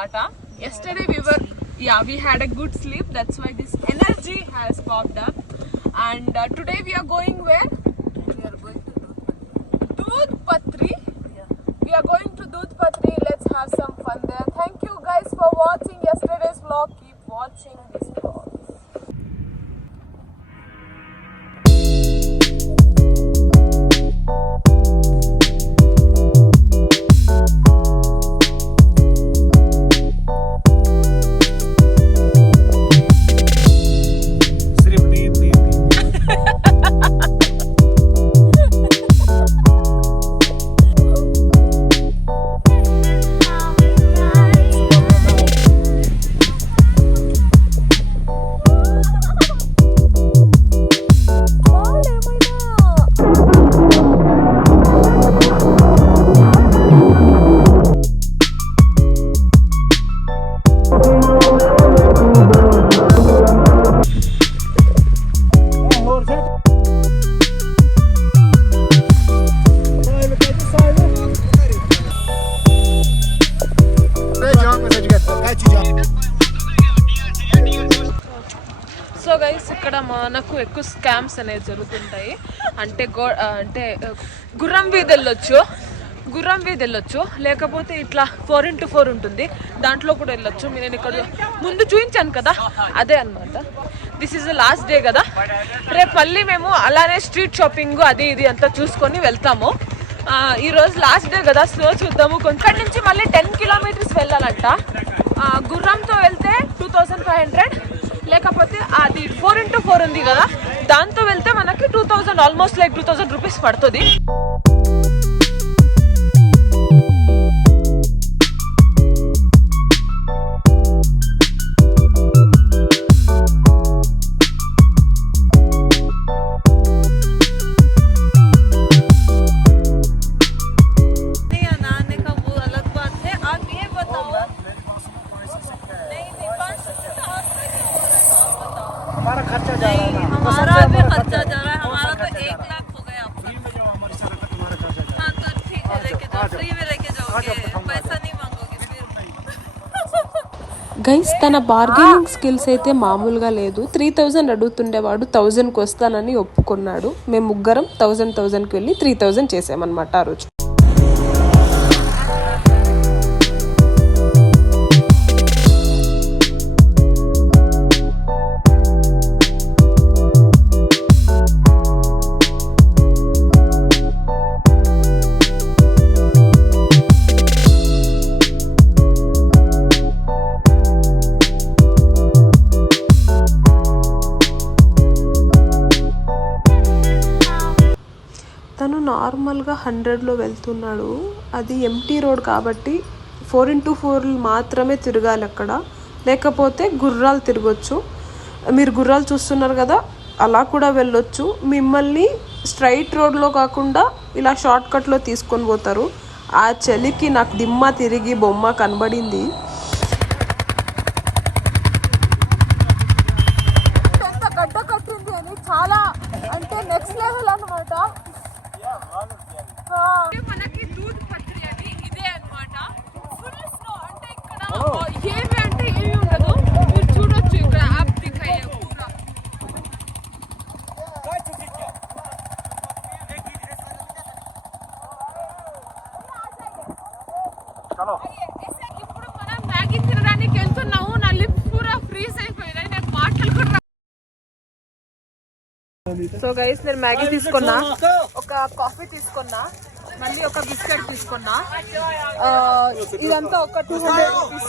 anamata. Yesterday we had a good sleep. That's why this energy has popped up. And today we are going where? We are going to Dudhpatri. We are going to Dudhpatri. Let's have some fun there. Thank you guys for watching yesterday's vlog. Keep watching this vlog. So guys ఇక్కడ మనకు ఎక్కువ స్కామ్స్ అనేవి జరుగుతుంటాయి. అంటే గుర్రం వీధి వెళ్ళొచ్చు, లేకపోతే ఇట్లా 4x4 ఉంటుంది, దాంట్లో కూడా వెళ్ళొచ్చు. నేను ఇక్కడ ముందు చూపించాను కదా, అదే అనమాట. This is the last day కదా. రేపు మళ్ళీ మేము అలానే స్ట్రీట్ షాపింగ్ అది ఇది అంతా చూసుకొని వెళ్తాము. ఈరోజు లాస్ట్ డే కదా, సో చూద్దాము. కొంచెం నుంచి మళ్ళీ 10 కిలోమీటర్స్ వెళ్ళాలంట. గుర్రంతో వెళ్తే 2500, లేకపోతే అది 4x4 ఉంది కదా, దాంతో వెళ్తే మనకి 2000, ఆల్మోస్ట్ లైక్ 2000 రూపీస్ పడుతుంది. हमारा खर्चा जा रहा है, हमारा भी खर्चा जा रहा है. हमारा तो 1 लाख हो गया. फ्री में जो हमारे सारा का तुम्हारा खर्चा जा रहा हाँ तो ठीक है, लेके जाओ, फ्री में लेके जाओगे, पैसा नहीं मांगोगे फिर. గైస్ తన బార్గెనింగ్ స్కిల్స్ అయితే మామూలుగా లేదు. 3000 అడుగుతుండేవాడు, 1000కి వస్తానని ఒప్పుకున్నాడు. మేము ముగ్గురం 1000కి వెళ్ళి 3000 చేసామన్నమాట ఆ రోజు. తను నార్మల్గా 100లో వెళ్తున్నాడు. అది ఎంటీ రోడ్ కాబట్టి 4x4 మాత్రమే తిరగాలి అక్కడ, లేకపోతే గుర్రాలు తిరగొచ్చు. మీరు గుర్రాలు చూస్తున్నారు కదా, అలా కూడా వెళ్ళొచ్చు. మిమ్మల్ని స్ట్రైట్ రోడ్లో కాకుండా ఇలా షార్ట్ కట్లో తీసుకొని పోతారు. ఆ చలికి నాకు దిమ్మ తిరిగి బొమ్మ కనబడింది. గడ్డ కట్టింది అని చాలా, అంటే నెక్స్ట్ లెవెల్ అనమాట. మనకి దూద్పత్రి అని ఇదే అనమాట. ఫుల్ స్నో, అంటే ఇక్కడ ఏమి ఉండదు. మీరు చూడొచ్చు ఇక్కడ యాప్ దిఖాయి పూరా. ఇప్పుడు మనం మ్యాగీ తినడానికి వెళ్తున్నాము. నా లిప్స్ పూరా ఫ్రీజ్ అయిపోయినాయి, నాకు మాటలు కూడా. సో గైస్ నేను మ్యాగీ తీసుకున్నా, ఒక కాఫీ తీసుకున్నా, మళ్ళీ ఒక బిస్కెట్ తీసుకున్నా. ఇదంతా ఒక 200 rupees.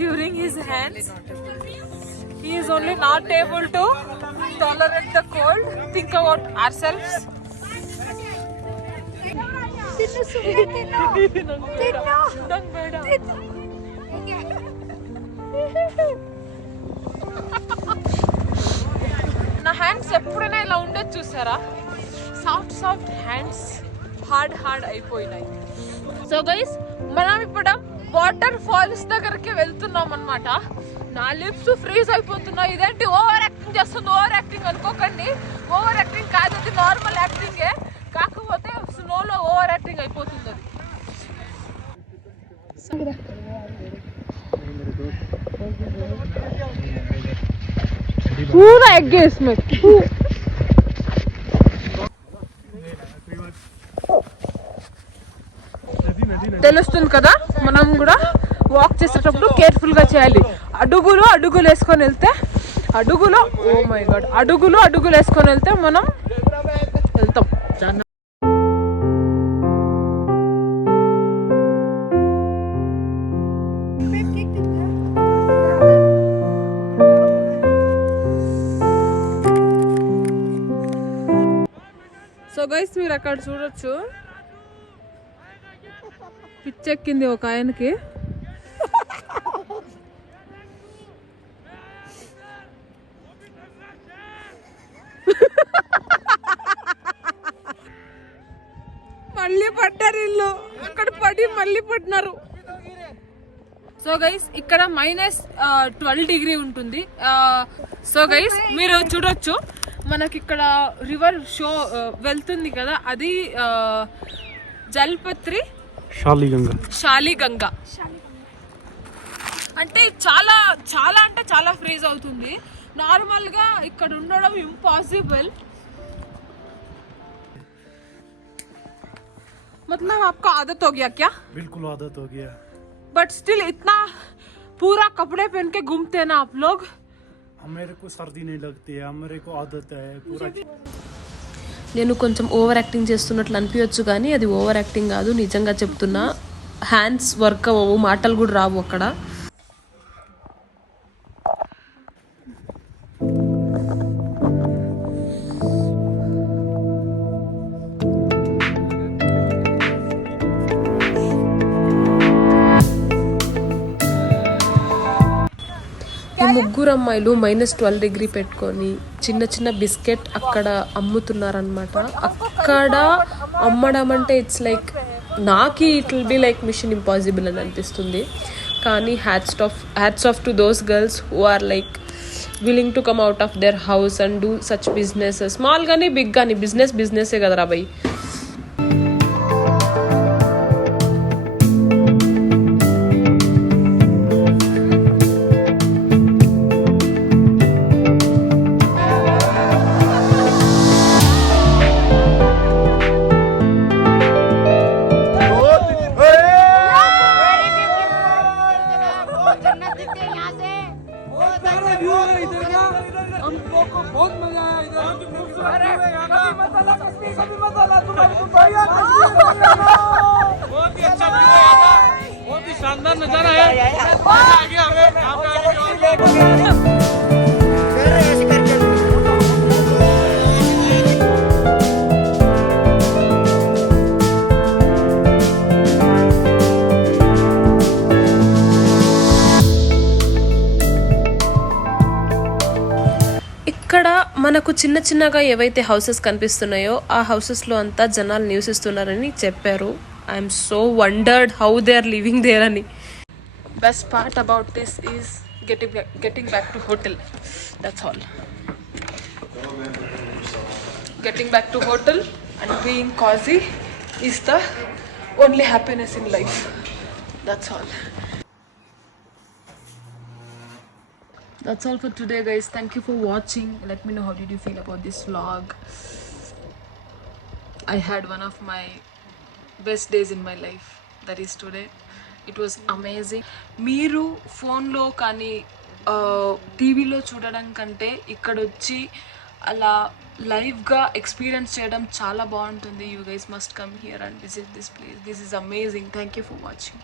shivering his hands. He is only not able to tolerate the cold. Think about ourselves. నా హ్యాండ్స్ ఎప్పుడైనా ఇలా ఉండదు చూసారా, సాఫ్ట్ హ్యాండ్స్ హార్డ్ అయిపోయినాయి. సో గైస్ మనం ఇప్పుడు వాటర్ ఫాల్స్ దగ్గరికి వెళ్తున్నాం అన్నమాట. నా లిప్స్ ఫ్రీజ్ అయిపోతున్నాయి. ఇదేంటి ఓవర్ యాక్టింగ్ చేస్తుంది? ఓవర్ యాక్టింగ్ అనుకోకండి, ఓవర్ యాక్టింగ్ కాదు, అది నార్మల్ యాక్టింగే. కాకపోతే స్నోలో ఓవర్ యాక్టింగ్ అయిపోతుంది అది. पूरा एग है इसमें. తెలుస్తుంది కదా, మనం కూడా వాక్ చేసేటప్పుడు కేర్ఫుల్ గా చేయాలి. అడుగులు వేసుకొని వెళ్తే ఓ మై గాడ్, అడుగులు వేసుకొని వెళ్తే మనం వెళ్తాం. సో గైస్ మీరు అక్కడ చూడొచ్చు, పిచ్చెక్కింది ఒక ఆయనకి. మళ్ళీ పడ్డారు ఇల్లు, అక్కడ పడి మళ్ళీ పడినారు. సో గైస్ ఇక్కడ -12 డిగ్రీ ఉంటుంది. సో గైస్ మీరు చూడొచ్చు, మనకి ఇక్కడ రివర్ షో వెళ్తుంది కదా, అది జల్పత్రి శాలిగంగా. అంటే చాలా ఫ్రీజ్ అవుతుంది. నార్మల్ గా ఇక్కడ ఉండడం ఇంపాసిబుల్. मतलब आपको आदत हो गया क्या? बिल्कुल आदत हो गया. बट स्टिल इतना पूरा कपड़े पहन के घूमते हैं ना आप लोग. मेरे को सर्दी नहीं लगती है, मेरे को आदत है पूरा. నేను కొంచెం ఓవర్ యాక్టింగ్ చేస్తున్నట్లు అనిపించచ్చు, కానీ అది ఓవర్ యాక్టింగ్ కాదు, నిజంగా చెప్తున్నా. హ్యాండ్స్ వర్క్ అవ్వవు, మాటలు కూడా రావు అక్కడ. ఈ ముగ్గురు అమ్మాయిలు -12 డిగ్రీ పెట్టుకొని చిన్న బిస్కెట్ అక్కడ అమ్ముతున్నారనమాట. అక్కడ అమ్మడం అంటే ఇట్స్ లైక్, నాకు it will be like mission impossible అని అనిపిస్తుంది. కానీ hats off to those girls who are like willing to come out of their house and do such business. Small కానీ బిగ్ కానీ బిజినెసే కదరా బై. बहुत ही शानदार नजारा है. ఇక్కడ మనకు చిన్నగా ఏవైతే హౌసెస్ కనిపిస్తున్నాయో ఆ హౌసెస్లో అంతా జనాలు నివసిస్తున్నారని చెప్పారు. I'm so wondered how they are living there అని. Best part about this is getting back to hotel. That's all. Getting back to hotel and being cosy is the only happiness in life. That's all. That's all for today, guys. Thank you for watching. Let me know how did you feel about this vlog. I had one of my best days in my life, that is today. It was amazing. మీరు ఫోన్లో కానీ టీవీలో చూడడం కంటే ఇక్కడ వచ్చి అలా లైవ్గా ఎక్స్పీరియన్స్ చేయడం చాలా బాగుంటుంది. You guys must come here and visit this place. This is amazing. Thank you for watching.